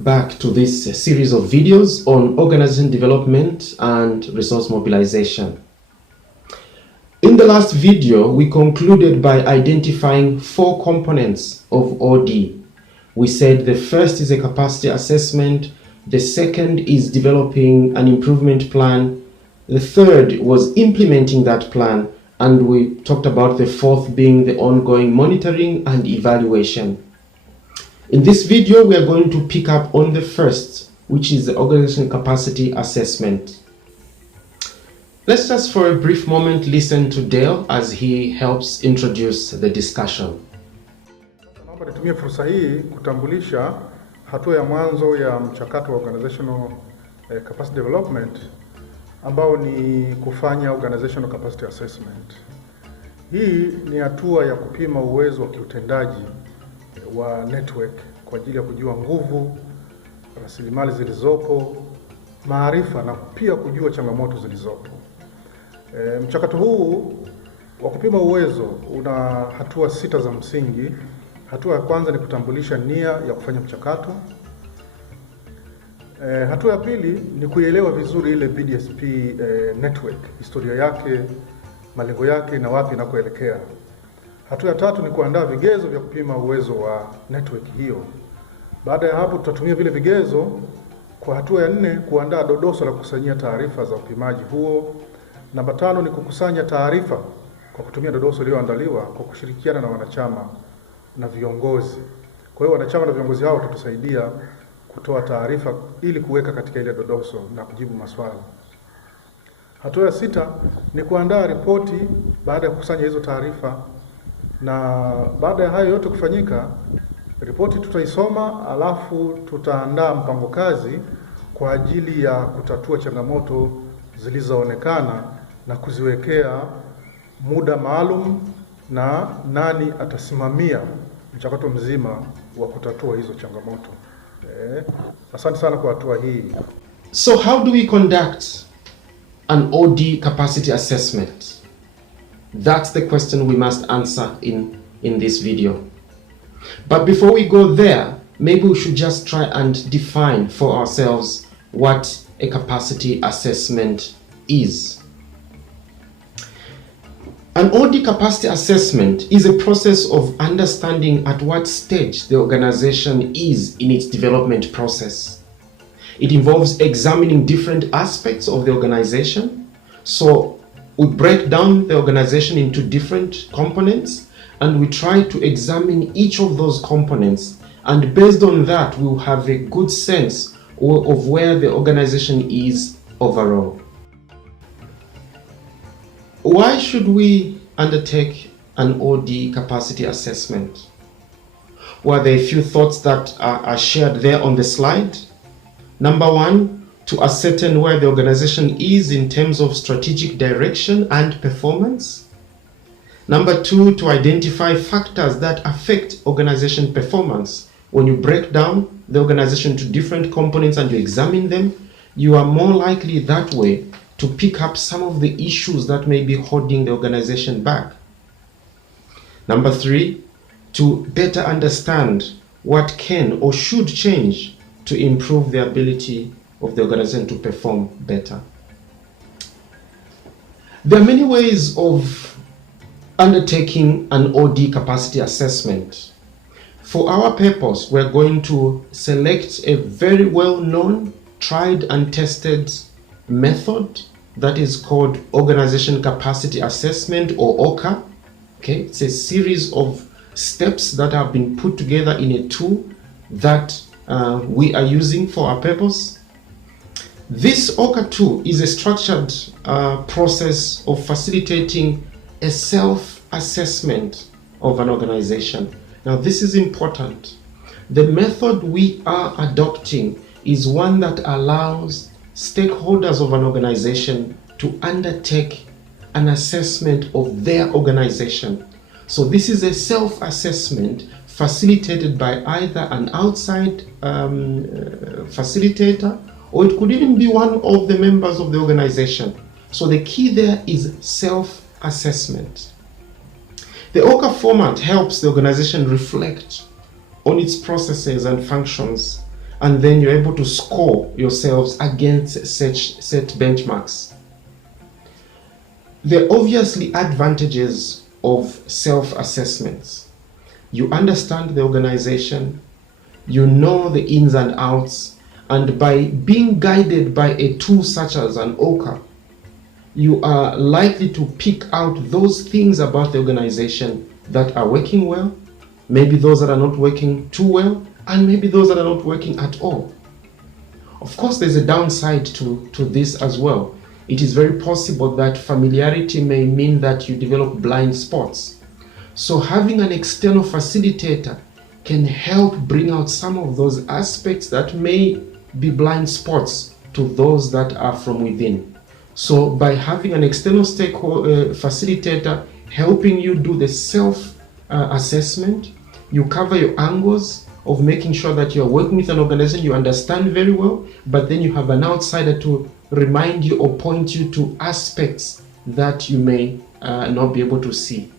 back to this series of videos on organization development and resource mobilization. In the last video, we concluded by identifying 4 components of OD. We said the first is a capacity assessment, the second is developing an improvement plan, the third was implementing that plan, and we talked about the fourth being the ongoing monitoring and evaluation. In this video, we are going to pick up on the first, which is the organization capacity assessment. Let's just for a brief moment listen to Dale as he helps introduce the discussion. Naomba nitumie fursa hii kutambulisha hatua ya mwanzo ya mchakato wa organizational capacity development ambao ni kufanya organizational capacity assessment. Hii ni hatua ya kupima uwezo wa kiutendaji wa network kwa ajili ya kujua nguvu, rasilimali zilizopo, maarifa na pia kujua changamoto zilizopo. Mchakato huu wa kupima uwezo una hatua 6 za msingi. Hatua ya kwanza ni kutambulisha nia ya kufanya mchakato. Hatua ya pili ni kuielewa vizuri ile BDSP network, historia yake, malengo yake na wapi inakoelekea. Hatua ya tatu ni kuandaa vigezo vya kupima uwezo wa network hiyo. Baada ya hapo tutatumia vile vigezo. Kwa hatua ya 4 kuandaa dodoso la kukusanyia taarifa za upimaji huo. Namba 5 ni kukusanya taarifa kwa kutumia dodoso iliyoandaliwa kwa kushirikiana na wanachama na viongozi. Kwa hiyo wanachama na viongozi hao watatusaidia kutoa taarifa ili kuweka katika ile dodoso na kujibu maswali. Hatua ya 6 ni kuandaa ripoti baada ya kukusanya hizo taarifa, na baada ya hayo yote kufanyika, ripoti tutaisoma, alafu tutaandaa mpango kazi kwa ajili ya kutatua changamoto zilizoonekana na kuziwekea muda maalum na nani atasimamia mchakato mzima wa kutatua hizo changamoto. Asante sana kwa hatua hii. So how do we conduct an OD capacity assessment? That's the question we must answer in this video. But before we go there, maybe we should just try and define for ourselves what a capacity assessment is. An OD capacity assessment is a process of understanding at what stage the organization is in its development process. It involves examining different aspects of the organization. So we break down the organization into different components and we try to examine each of those components, and based on that we will have a good sense of where the organization is overall. Why should we undertake an OD capacity assessment? Well, there are a few thoughts that are shared there on the slide. Number 1, to ascertain where the organization is in terms of strategic direction and performance. Number 2, to identify factors that affect organization performance. When you break down the organization to different components and you examine them, you are more likely that way to pick up some of the issues that may be holding the organization back. Number 3, to better understand what can or should change to improve the ability of the organization to perform better. There are many ways of undertaking an OD capacity assessment. For our purpose, we're going to select a very well-known, tried and tested method that is called Organization Capacity Assessment, or OCA. Okay, it's a series of steps that have been put together in a tool that we are using for our purpose. This OCA tool is a structured process of facilitating a self-assessment of an organization. Now, this is important. The method we are adopting is one that allows stakeholders of an organization to undertake an assessment of their organization. So this is a self-assessment facilitated by either an outside facilitator, or it could even be one of the members of the organization. So the key there is self-assessment. The OCA format helps the organization reflect on its processes and functions and then you're able to score yourselves against such set benchmarks. There are obviously advantages of self-assessments. You understand the organization, you know the ins and outs, and by being guided by a tool such as an OKA, you are likely to pick out those things about the organization that are working well, maybe those that are not working too well, and maybe those that are not working at all. Of course, there's a downside to this as well. It is very possible that familiarity may mean that you develop blind spots. So having an external facilitator can help bring out some of those aspects that may be blind spots to those that are from within. So by having an external facilitator helping you do the self-assessment, you cover your angles of making sure that you're working with an organization you understand very well, but then you have an outsider to remind you or point you to aspects that you may not be able to see.